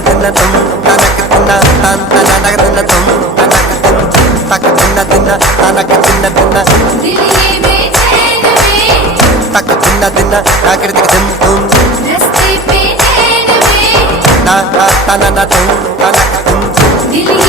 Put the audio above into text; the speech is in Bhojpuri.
తిన్న తుమ్ తనక తిన్న తన్ తనక తిన్న తుమ్ తనక తిన్ తక తిన్న తిన్న తనక తిన్న తిన్న दिल ये बेचैन में తక తిన్న తిన్న ఆకృతికి తుమ్ తుమ్ रस्ते पे नैन में నా తన తుమ్ తనక తుమ్ दिल